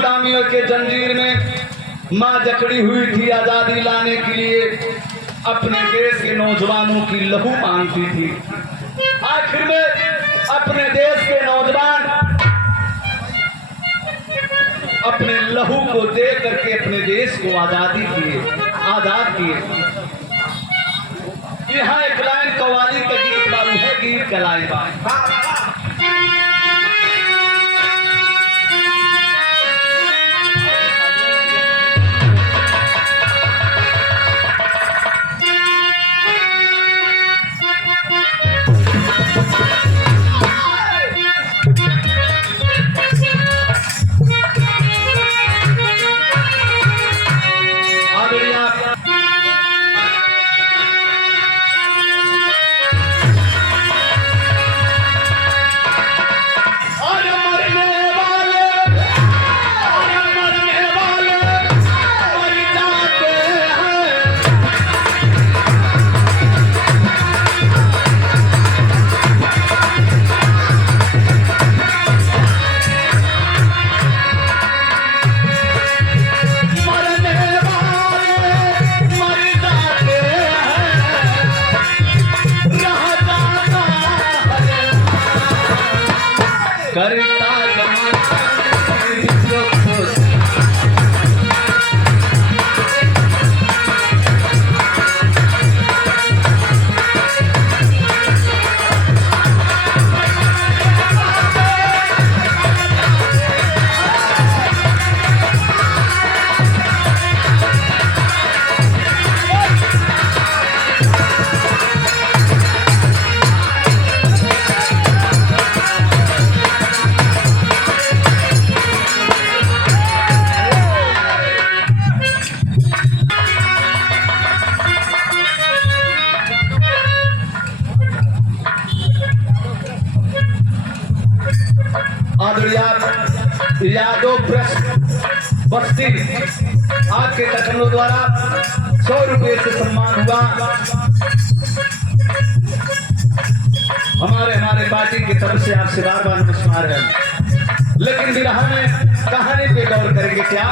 गुलामियों के जंजीर में माँ जकड़ी हुई थी आजादी लाने के लिए, अपने देश के नौजवानों की लहू मांगती थी। आखिर में अपने देश के नौजवान अपने लहू को दे करके अपने देश को आजाद किए। यहाँ एक लाइन कव्वाली का गीत बारू है, गीत का लाइन करता यादव प्रेस बस्ती आपके कथनों द्वारा 100 रुपए से सम्मान हुआ। हमारे पार्टी की तरफ से आपसे बार बार नमस्कार है। लेकिन विरह में कहानी पे गौर करेंगे क्या?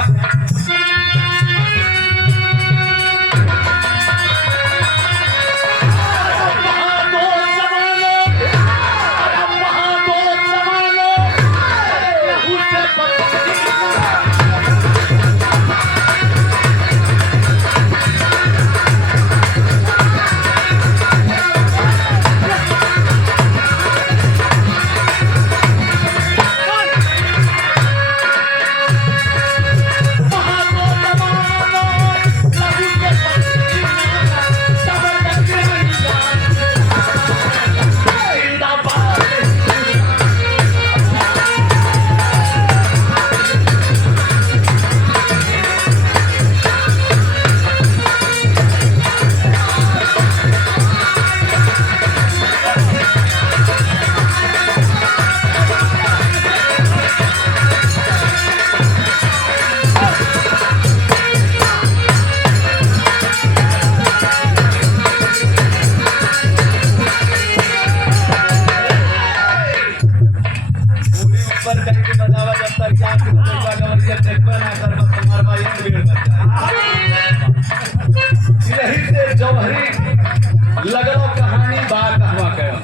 लगो कहानी बा कहवा कयो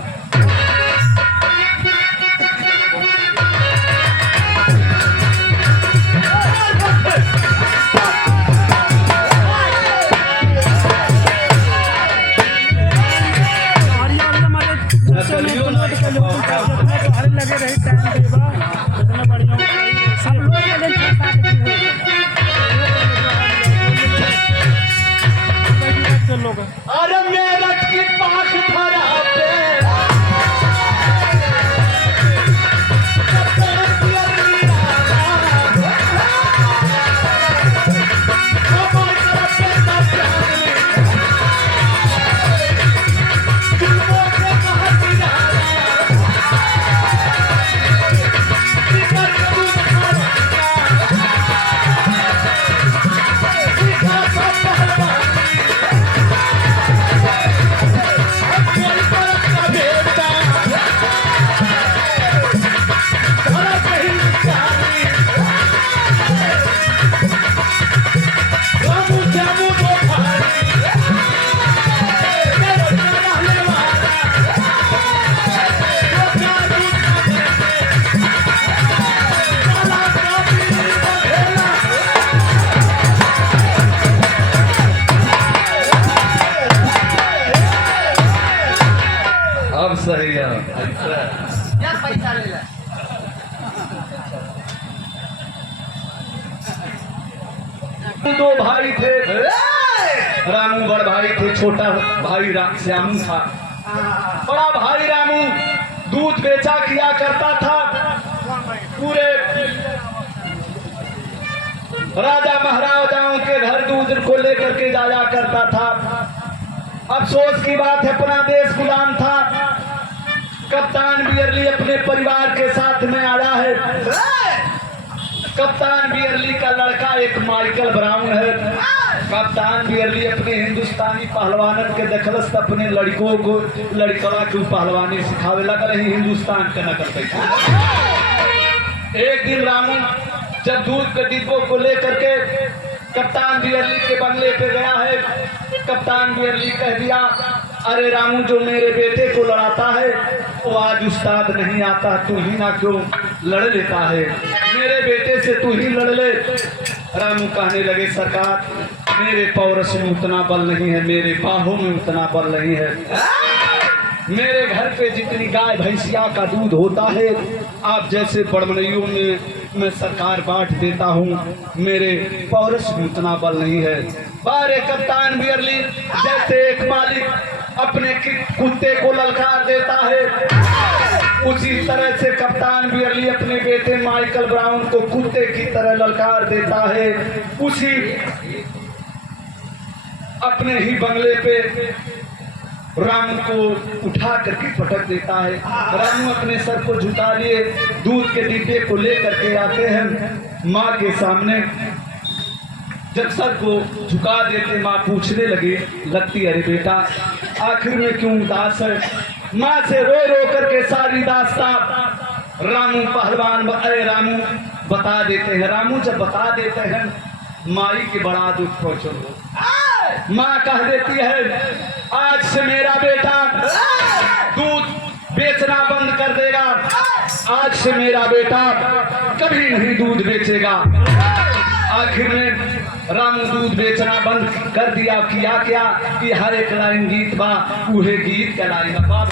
लगे रही टाइम बढ़िया सब लोग अरे मेरठ की दो भाई थे। रामू बड़ भाई थे, छोटा भाई श्यामू था। बड़ा भाई रामू दूध बेचा किया करता था। पूरे राजा महाराजाओं के घर दूध को लेकर के जाया करता था। अफसोस की बात है, अपना देश गुलाम था। कप्तान बियरली अपने परिवार के साथ में आया है। कप्तान बियरली का लड़का एक माइकल ब्राउन है। कप्तान बियरली अपने हिंदुस्तानी पहलवानन के देखलस अपने लड़कों को लड़कवा की पहलवानी सिखावे लगा रही, हिंदुस्तान के नकल करके। एक दिन रामू जब दूध के डिब्बों को लेकर के कप्तान बियरली के बंगले पे गया है, कप्तान बियरली कह दिया, अरे रामू जो मेरे बेटे को लड़ाता है वो आज उस्ताद नहीं आता, तू ही ना क्यों लड़ लेता है, मेरे बेटे से तू ही लड़ ले। रामू कहने लगे, सरकार मेरे पौरस में उतना बल नहीं है, मेरे बाहों में उतना बल नहीं है। मेरे घर पे जितनी गाय भैंसिया का दूध होता है आप जैसे बड़मनियों में मैं सरकार बांट देता हूँ, मेरे पौरस में उतना बल नहीं है। बारे कप्तान बियरली जैसे एक मालिक अपने कुत्ते को ललकार देता है, उसी तरह से कप्तान बियरली अपने बेटे माइकल ब्राउन को कुत्ते की तरह ललकार देता है। उसी अपने ही बंगले पे रामू को उठा करके पटक देता है। रामू अपने सर को झुका लिए दूध के डिब्बे को लेकर के आते हैं माँ के सामने। जब सर को झुका देते माँ पूछने लगती, अरे बेटा आखिर में क्यों उदास है? माँ से रो रो करके सारी दास्तां रामू पहलवान अरे रामू बता देते हैं। रामू जब बता देते हैं माई के बड़ा दुख पहुंचो। माँ कह देती है, आज से मेरा बेटा दूध बेचना बंद कर देगा, आज से मेरा बेटा कभी नहीं दूध बेचेगा। आखिर में रामू दूध बेचना बंद कर दिया। किया क्या कि हर एक लाइन गीत बा, उहे गीत का लाइन बा।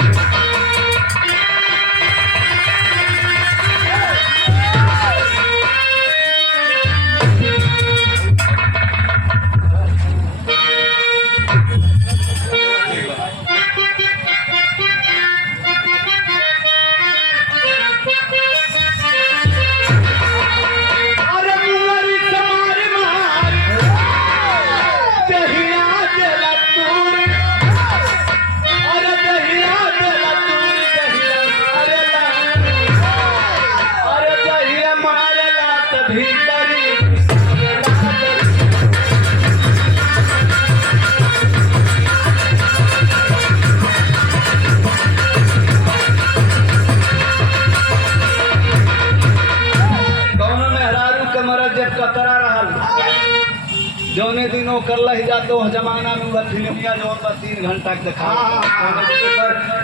जौने दिनों कर लही जाते जमाना में वह फिल्मिया जो 3 घंटा दिखा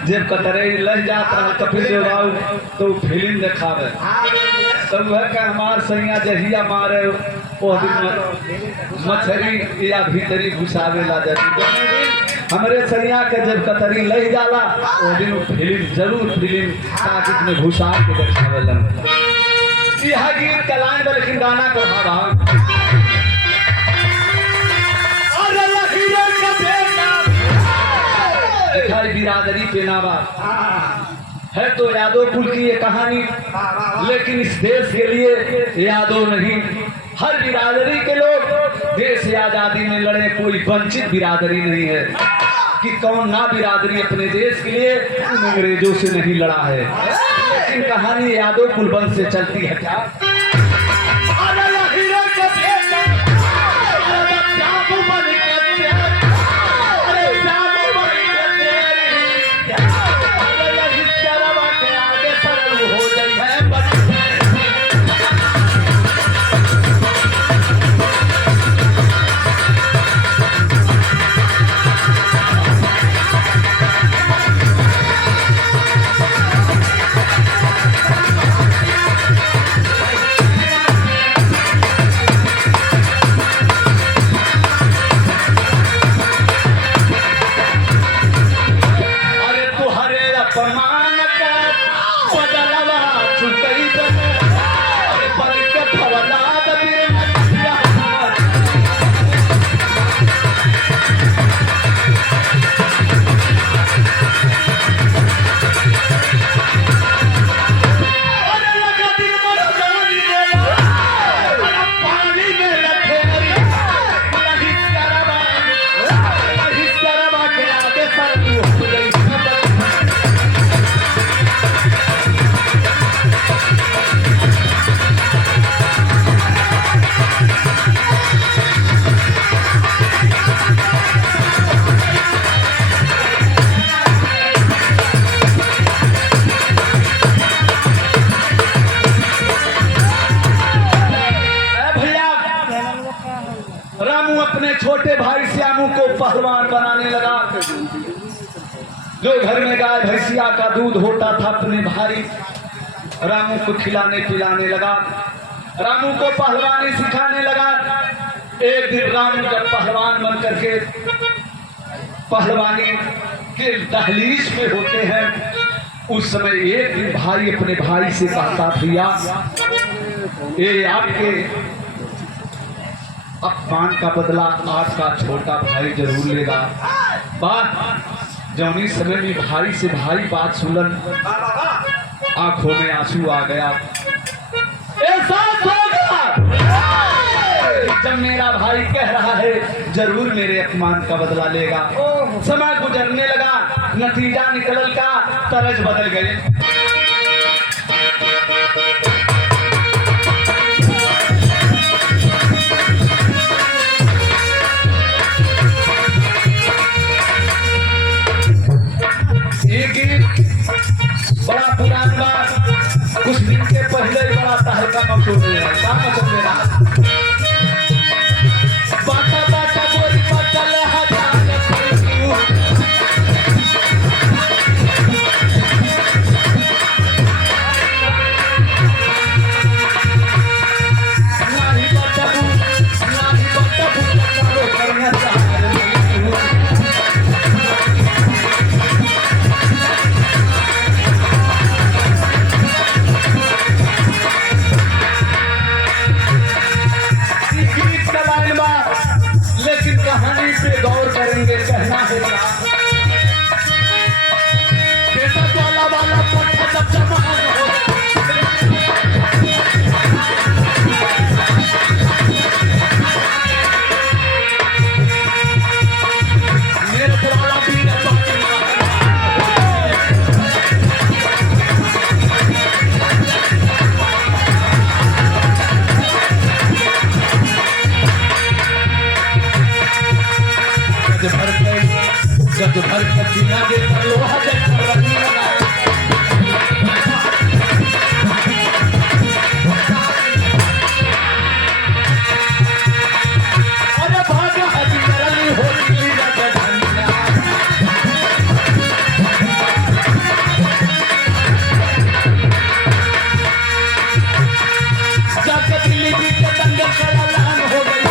जब कतरे लह जाता है कपिल देव बाबू तो फिल्म दिखावे तब वह का हमार सैया जहिया मारे वो दिन मछरी या भीतरी घुसावे ला जाती। हमारे सैया के जब कतरी लह जाला वो दिन फिल्म जरूर फिल्म ताकि में घुसा के दिखावे लग। यह गीत कलान लेकिन गाना का भाव बिरादरी पे नावा है तो यादव कुल की ये कहानी, लेकिन इस देश के लिए यादव नहीं, हर बिरादरी के लोग देश आजादी में लड़े, कोई वंचित बिरादरी नहीं है कि कौन ना बिरादरी अपने देश के लिए उन अंग्रेजों से नहीं लड़ा है। लेकिन कहानी यादव कुल वंश से चलती है क्या? रामू अपने छोटे भाई श्यामू को पहलवान बनाने लगा। जो घर में गाय भैंसिया का दूध होता था अपने भाई रामू को खिलाने पिलाने लगा। रामू को पहलवानी सिखाने लगा। एक दिन रामू जब पहलवान बन करके पहलवानी के दहलीज पे होते हैं, उस समय एक दिन भाई अपने भाई से कहता, भैया ये आपके अपमान का बदला आपका छोटा भाई जरूर लेगा। बात जौनी समय में भाई से भाई बात सुनन, आंखों में आंसू आ गया। ऐसा जब मेरा भाई कह रहा है जरूर मेरे अपमान का बदला लेगा। समय गुजरने लगा, नतीजा निकल का तरज बदल गई। बड़ा पुराना बात, कुछ दिन के पहले ही बड़ा तहलका मशहूर हुआ। क्या मतलब मेरा बाटा बाटा बोरी बाटा ले हजार नाही बाटा करो करना चाह कहानी पे गौर करेंगे। कहना है बेटा वाला वाला पट्टा जब जमा हो मेरे पुराना भी जब भर पसीना दे लोहा जल अरे भाग्य हजी होती जाके दिल्ली भी के दंगल का ऐलान हो गई।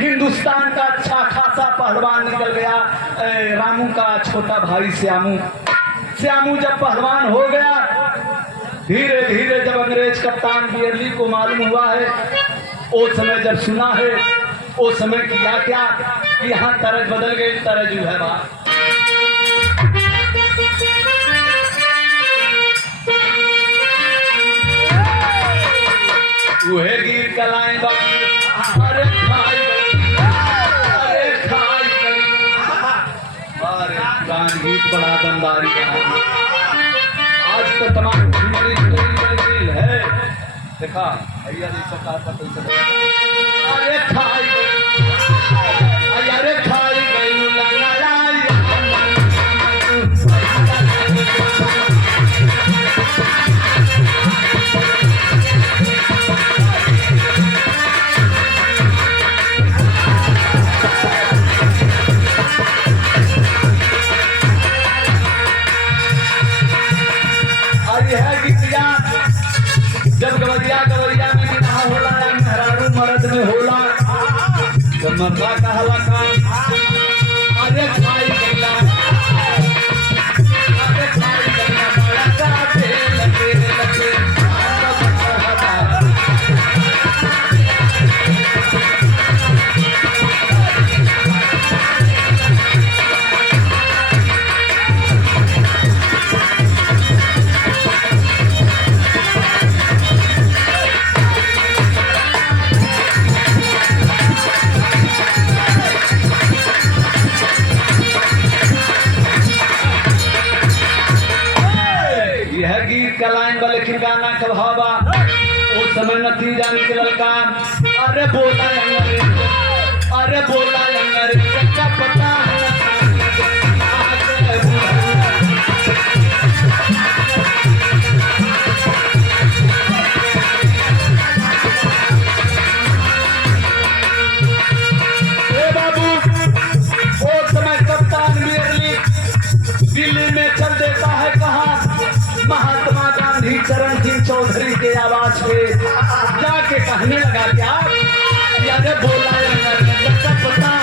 हिंदुस्तान का अच्छा खासा पहलवान निकल गया। रामू का छोटा भाई श्यामू। श्यामू जब पहलवान हो गया, धीरे धीरे जब अंग्रेज कप्तान बियरली को मालूम हुआ है, उस समय जब सुना है, उस समय किया क्या कि यहाँ तरज बदल गई। तरज है बात वह गीत का लाइन अरे गान गीत बड़ा दमदारी आज तो तमाम है। देखा भैया अरे खाई अरे खाई जब गवरिया में निकाह होला या मेहरारू मर्द में होला, जब मर्दा कहला काम अरे खाई गैला बड़ा काटे लगे लगे यह गीत का लाइन वाले लेकिन गाना का भावा उस समय नतीजा निकलल का अरे बोला अंग्रेज, अरे बोला अंग्रेज का पता दिल्ली में चल देता है कहा महात्मा गांधी चरण सिंह चौधरी के आवाज पे जाके कहने लगा क्या यारे बोला पता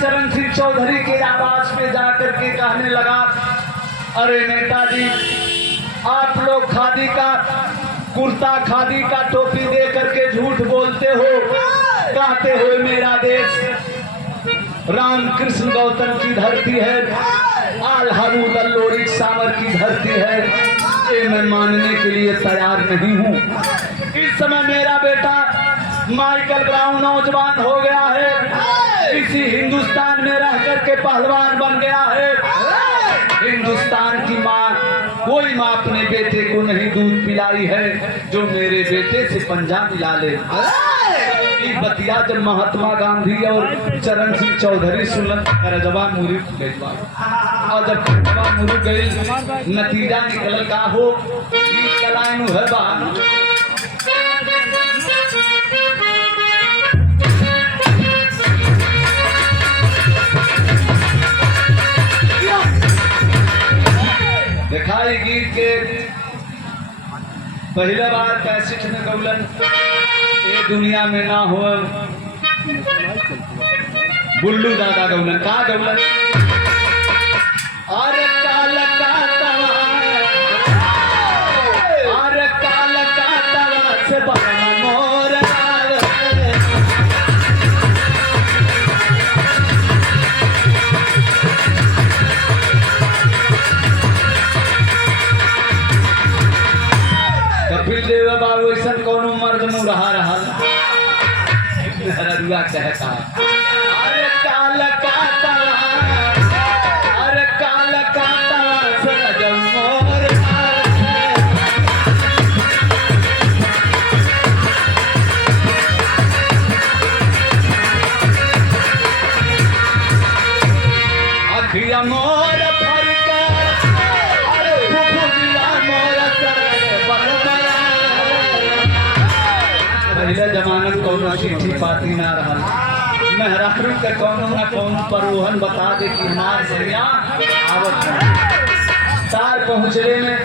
चरण सिंह चौधरी के आवाज पे जाकर के कहने लगा अरे नेताजी आप लोग खादी का कुर्ता खादी का टोपी दे करके झूठ बोलते हो, कहते हो मेरा देश रामकृष्ण गौतम की धरती है, आल हरूद लोरिक सावर की धरती है, ये मैं मानने के लिए तैयार नहीं हूँ। इस समय मेरा बेटा माइकल ब्राउन नौजवान हो गया है, इसी हिंदुस्तान में रह करके पहलवान बन गया है। हिंदुस्तान की माँ कोई माँ अपने बेटे को नहीं दूध पिलाई है जो मेरे बेटे से पंजा मिला ले। ये बतिया जब महात्मा गांधी और चरण सिंह चौधरी सुनल करजवा मुरी गई और जब करजवा मुरी गई नतीजा निकल का हो गीत का लाइन है बा दिखाई गीत के पहले बार कैसेट में गौलन ये दुनिया में ना हो बुल्लू दादा गौलन का गौलन और काल का तवा से बना मोर कपिल देव बाबू ऐसा कौन मर्द मुँह रहा ररुआ कहता अरे काल का तवा से मोर अखिया मोर फरका अरे फुफुदिया मोर पहले जमाना कौनो चिट्ठी पाती ना रहा मेहरारू के कौनो ना कौनो परोहन बता दे कि हमार सरिया आवत तार पहुँचने में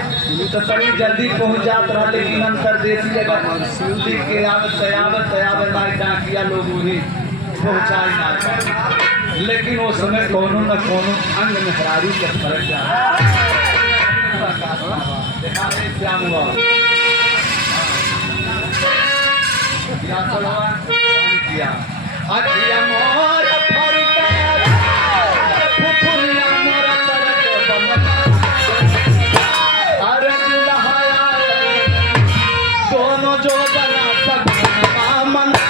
तो कभी जल्दी पहुँच जात रहा लेकिन अंतरदेशी जगह लिख के आवत मारी डाकिया लोग उन्हें पहुँचाई ना लेकिन वो समय कौनो न कौनो अंग मेहरारू के फर्क जा देखा श्याम हुआ किया अखिया मोर फरका फुफुरिया मोर अरे दुल्हा दोनों जो बना सब मना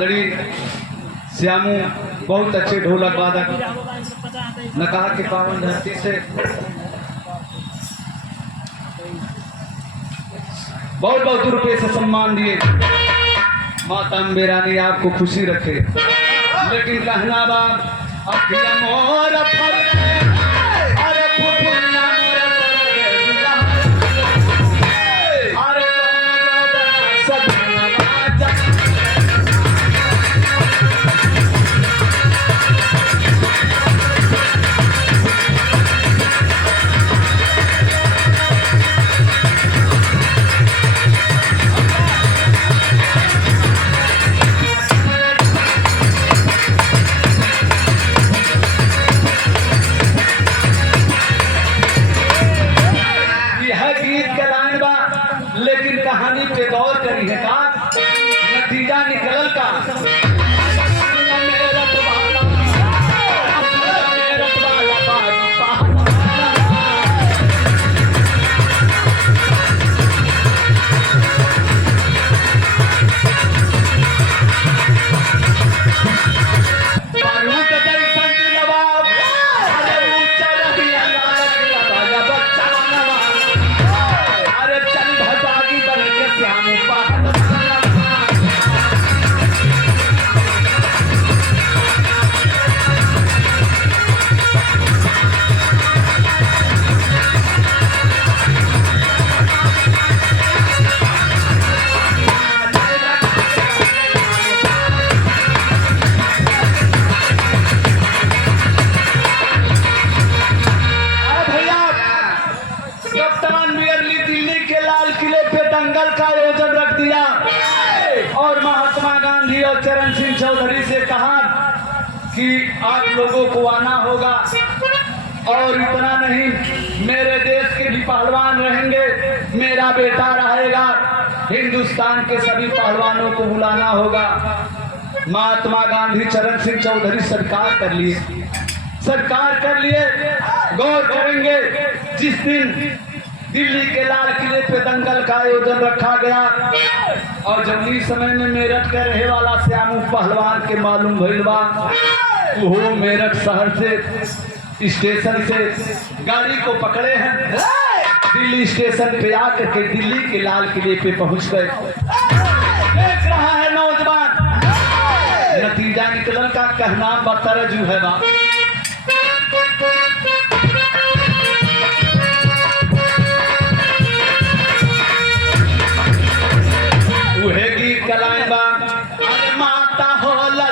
आदरणीय श्यामू बहुत अच्छे ढोलक वादक नकाह के पावन धरती से बहुत बहुत रुपए से सम्मान दिए। माता अम्बे रानी आपको खुशी रखे। लेकिन कहना बात अखिया मोर फरके, अरे फुफुना मोर फरके दुल्हा, अरे कौन जोड़ा सजना बाजा। लेकिन कहानी पे गौर करी है का नतीजा निकल का और महात्मा गांधी और चरण सिंह चौधरी से कहा कि आप लोगों को आना होगा। और इतना नहीं, मेरे देश के भी पहलवान रहेंगे, मेरा बेटा रहेगा, हिंदुस्तान के सभी पहलवानों को बुलाना होगा। महात्मा गांधी चरण सिंह चौधरी स्वीकार कर लिए। गौर करेंगे, जिस दिन दिल्ली के लाल किले पे दंगल का आयोजन रखा गया और जब समय में मेरठ के रहे वाला श्यामू पहलवान के मालूम भइल बा, वो मेरठ शहर से स्टेशन से गाड़ी को पकड़े हैं, दिल्ली स्टेशन पे आकर के दिल्ली के लाल किले पे पहुंच गए। देख रहा है नौजवान, नतीजा निकलल का कहना बतरजू है बा। उहे गीत कलाएं बा, अरे माता हो लला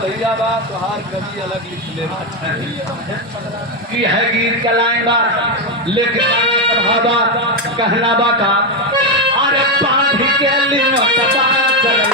भैया बात तोहार कभी अलग लिख लेना कि है गीत कलाएं बा, लेकिन कहना बा का अरे पानी के लिए चल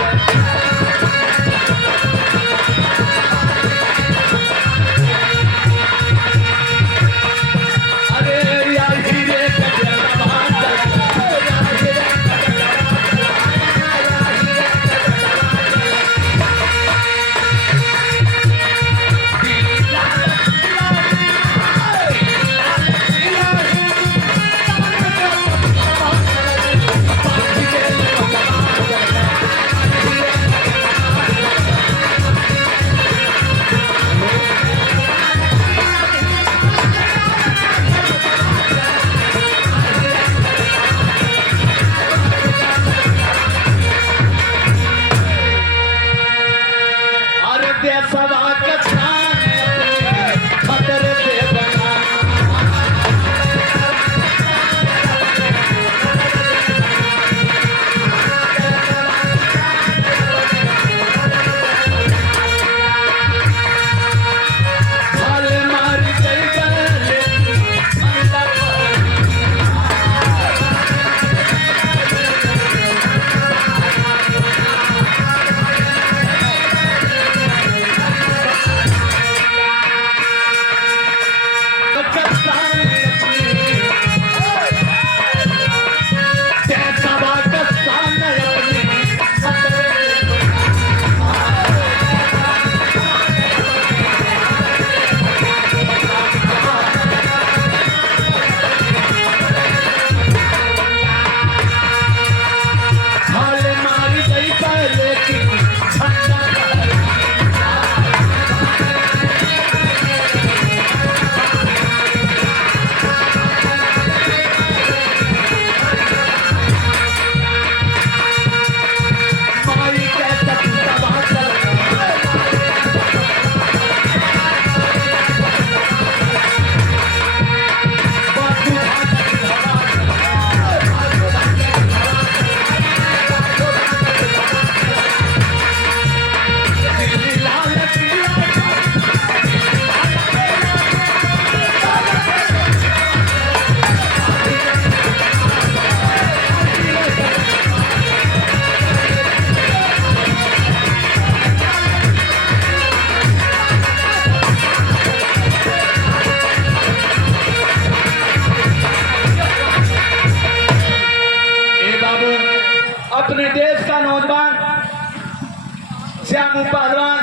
श्यामू पहलवान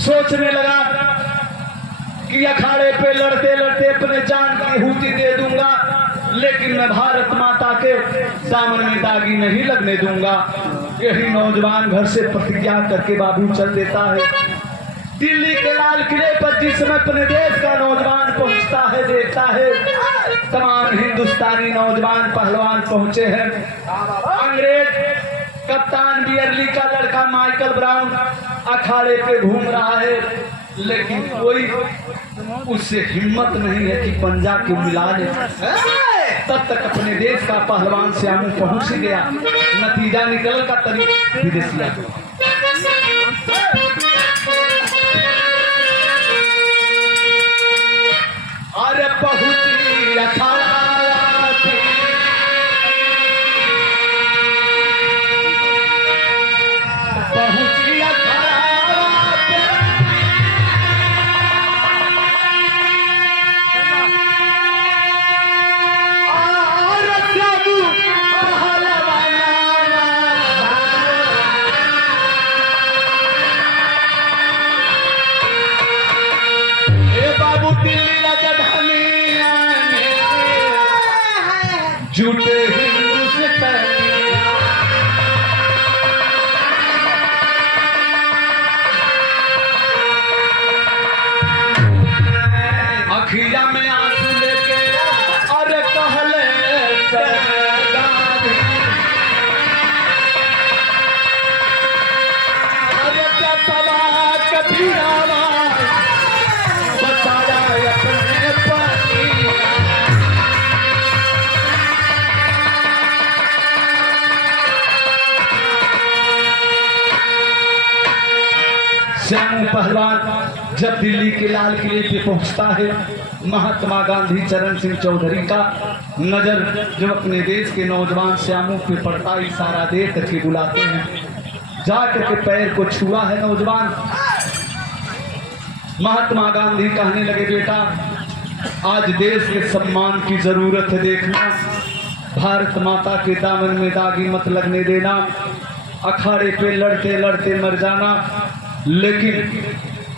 सोचने लगा कि अखाड़े पे लड़ते लड़ते अपने जान की हुती दे दूंगा, लेकिन मैं भारत माता के दामन में दागी नहीं लगने दूंगा। यही नौजवान घर से प्रतिज्ञा करके बाबू चल देता है। दिल्ली के लाल किले पर जिस समय अपने देश का नौजवान पहुंचता है, देखता है तमाम हिंदुस्तानी नौजवान पहलवान पहुंचे हैं। अंग्रेज कप्तान बियरली का लड़का माइकल ब्राउन अखाड़े पे घूम रहा है, लेकिन कोई उससे हिम्मत नहीं है कि पंजा के मिला ले। तब तक अपने देश का पहलवान श्यामू पहुंच ही गया। नतीजा निकल का तरीका विदेशिया अरे पहुंची अखाड़ा पहुंची अखाड़ा झूठे हिंदुस्तानी अखिया में आंसू लेके अरे कहले सरदार अरे क्या सवा कभी आवाज बताया अपने पति श्यामू पहलवान जब दिल्ली के लाल किले पे पहुंचता है, महात्मा गांधी चरण सिंह चौधरी का नजर जब अपने देश के नौजवान श्यामू पे पड़ता, इशारा दे करके बुलाते हैं। जाकर के पैर को छुआ है नौजवान। महात्मा गांधी कहने लगे, बेटा आज देश के सम्मान की जरूरत है, देखना भारत माता के दामन में दागी मत लगने देना, अखाड़े पे लड़ते लड़ते मर जाना, लेकिन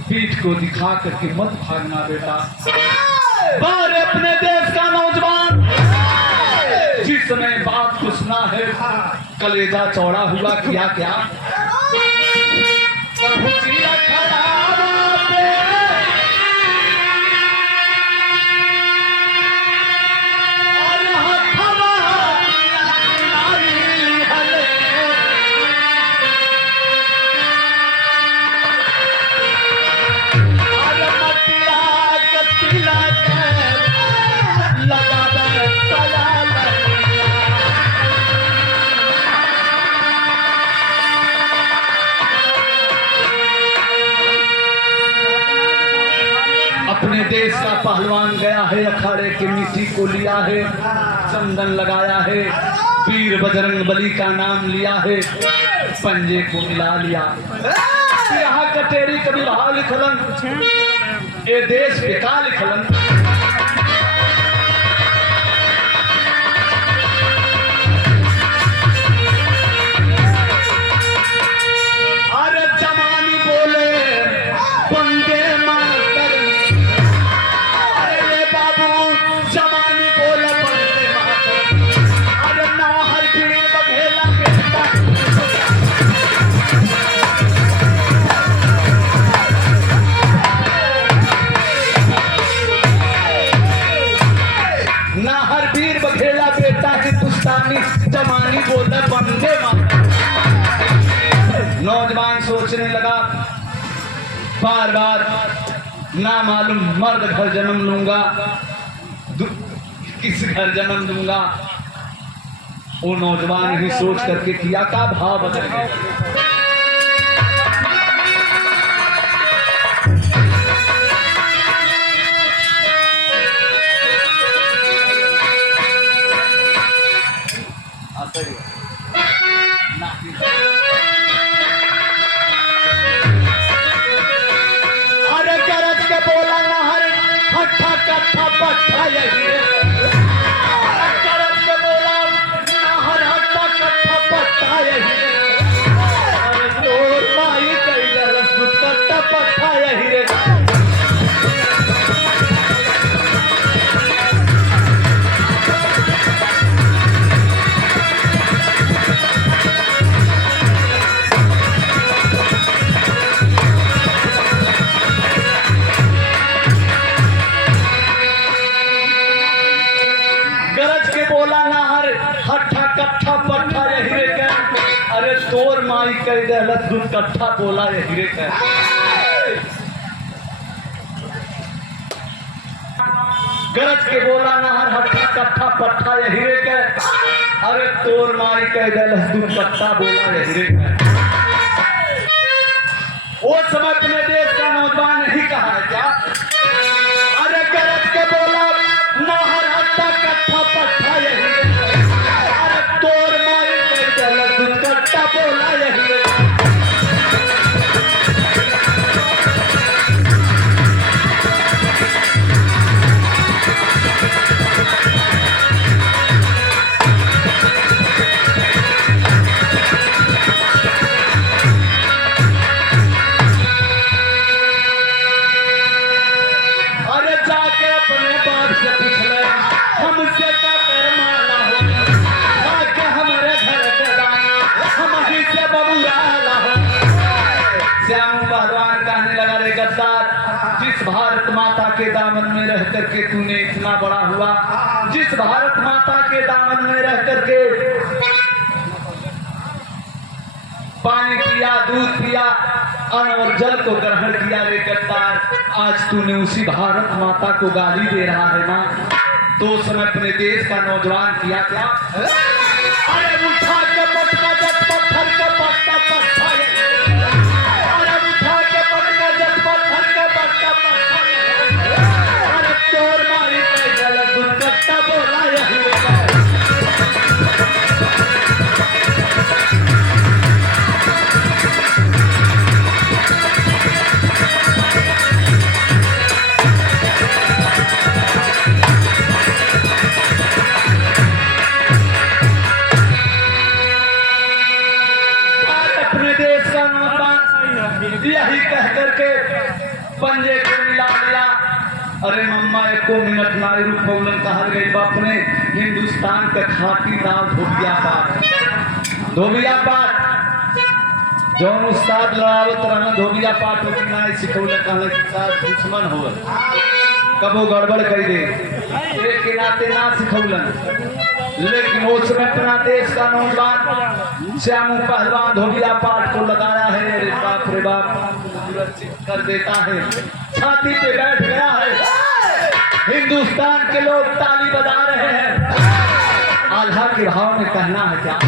पीठ को दिखा करके मत भागना बेटा। पर अपने देश का नौजवान जिसने बात को सुना है, कलेजा चौड़ा हुआ, किया क्या अपने देश का पहलवान गया है, अखाड़े की मिट्टी को लिया है, चंदन लगाया है, वीर बजरंग बली का नाम लिया है, पंजे को मिला लिया। यहाँ कटेरी कभी भाव लिखलन, ये देश पे का लिखलन। अरे जमानी बोले बंदे मातर, अरे बाबू जमानी बोले बंदे मातर, अरे ना हर पीढ़ी बघेला बेटा ना हर वीर बघेला बेटा हिंदुस्तानी, जमानी बोले बंदे मातर। नौजवान सोचने लगा, बार बार ना मालूम मर्द घर जन्म लूंगा, किस घर जन्म दूंगा। वो नौजवान ही सोच करके किया का भाव बदल गया। अरे गरज के बोला नहर हट्ठा कट्ठा पट्ठा यही है। गरज के बोला नहर हट्ठा कट्ठा पट्ठा यही है। अरे तोर माई कह दहलत दूध कट्ठा बोला ये हीरे का गरज के बोला नहर हट्ठा कट्ठा पट्ठा ये हीरे के अरे तोर माई कह दहलत दूध कट्ठा बोला ये हीरे का वो समय अपने देश का नौजवान नहीं कहा है क्या अरे गरज के बोला नहर हट्ठा कट्ठा पट्ठा ये हीरे का अरे तोर माई कह दहलत दूध कट्ठा बोला ये हीरे का जिस भारत माता के दामन में रह करके तूने इतना बड़ा हुआ जिस भारत माता के दामन में रह करके पानी पिया दूध पिया अन्न और जल को ग्रहण किया रे गद्दार आज तूने उसी भारत माता को गाली दे रहा है ना तो उस समय अपने देश का नौजवान किया क्या अरे उठा के पटका जब पत्थर के पट्टा पट्टा अरे उठा के पटका जब पत्थर के पट्टा पट्टा अरे तोर मारी पे जल दुर्घटना बोला यही यही कह करके पंजे को मिला लिया अरे मम्मा एको मिनट नाई रुक पौलन कहा गई बाप ने हिंदुस्तान का खाटी नाम धोबिया पाठ जौन उस्ताद लड़ावत रहना धोबिया पाठ होती नाई सिखौले कहले कि साथ दुश्मन हो कबो गड़बड़ कर दे एक के नाते ना सिखौलन लेकिन उस समय अपना देश का नौजवान श्यामू पहलवान धोबिया पाठ को लगाया है अरे बाप रे बाप कर देता है छाती पे बैठ गया है हिंदुस्तान के लोग ताली बजा रहे हैं आल्हा के भाव में कहना है क्या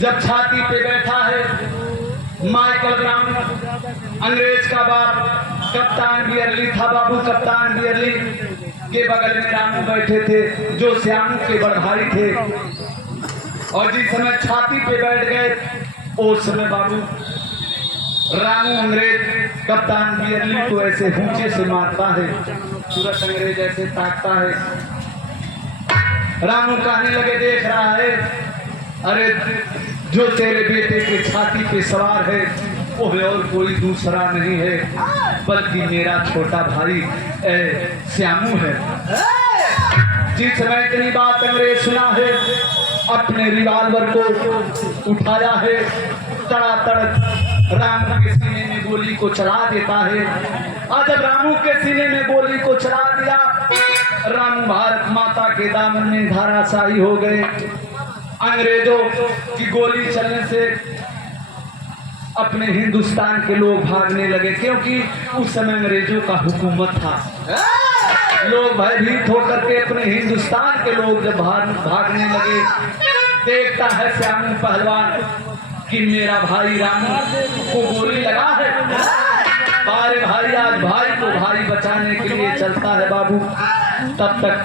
जब छाती पे बैठा है माइकल ब्राउन अंग्रेज का बाप कप्तान बियरली था बाबू कप्तान बियरली के बगल में रामू बैठे थे जो श्यामू के बड़ भाई थे और जिस समय छाती पे बैठ गए उस समय बाबू रामू अंग्रेज कप्तान बियरली को ऐसे ऊंचे से मारता है तुरंत अंग्रेज ऐसे ताकता है रामू कहने लगे देख रहा है अरे जो तेरे बेटे के छाती पे सवार है वो और कोई दूसरा नहीं है बल्कि मेरा छोटा भाई श्यामू है। जिस समय इतनी बात अंग्रेज सुना है अपने रिवाल्वर को उठाया है, तड़ातड़ रामू के सीने में गोली को चला देता है। और जब रामू के सीने में गोली को चला दिया, रामू भारत माता के दामन में धाराशाही हो गए। अंग्रेजों की गोली चलने से अपने हिंदुस्तान के लोग भागने लगे, क्योंकि उस समय अंग्रेजों का हुकूमत था। लोग भयभीत होकर के अपने हिंदुस्तान के लोग जब भागने लगे, देखता है श्यामू पहलवान कि मेरा भाई रामू को गोली लगा है। बारे भाई आज भाई को भाई बचाने के लिए चलता है बाबू। तब तक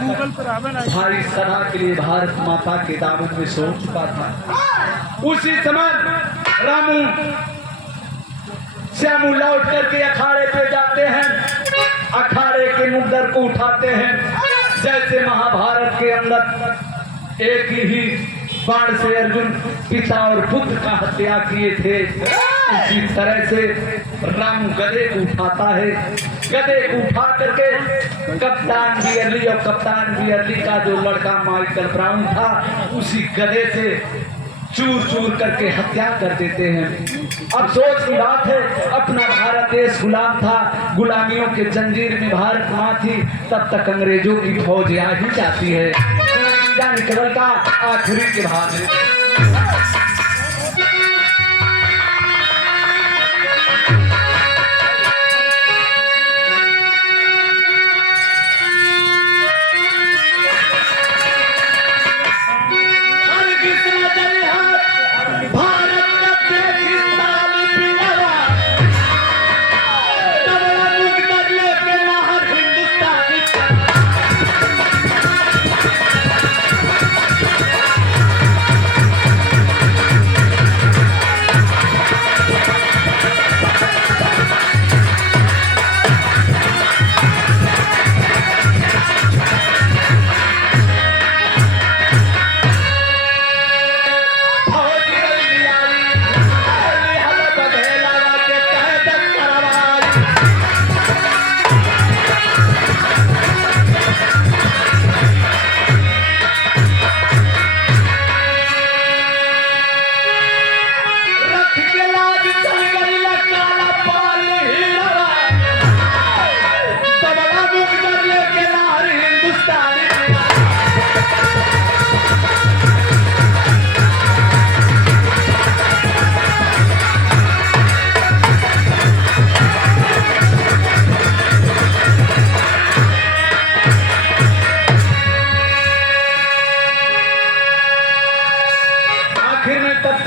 भाई सदा के लिए भारत माता के दामन में सो चुका था। उसी समय रामू श्यामू लौट करके अखाड़े पे जाते हैं, अखाड़े के मुद्दर को उठाते हैं। जैसे महाभारत के अंदर एक ही बाण से अर्जुन पिता और पुत्र का हत्या किए थे, उसी तरह से राम गधे को उठाता है। गधे को उठा करके कप्तान बियरली और कप्तान बियरली का जो लड़का माइकल ब्राउन था, उसी गधे से चूर चूर करके हत्या कर देते हैं। अफसोस की बात है अपना भारत देश गुलाम था, गुलामियों के जंजीर में भारत माँ थी। तब तक अंग्रेजों की फौज आ ही जाती है। केवल का आखिरी के भाग में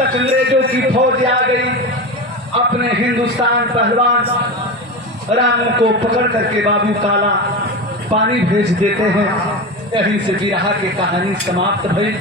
अंग्रेजों की फौज आ गई। अपने हिंदुस्तान पहलवान रामू को पकड़ करके बाबू काला पानी भेज देते हैं। यहीं से बिरहा की कहानी समाप्त हुई।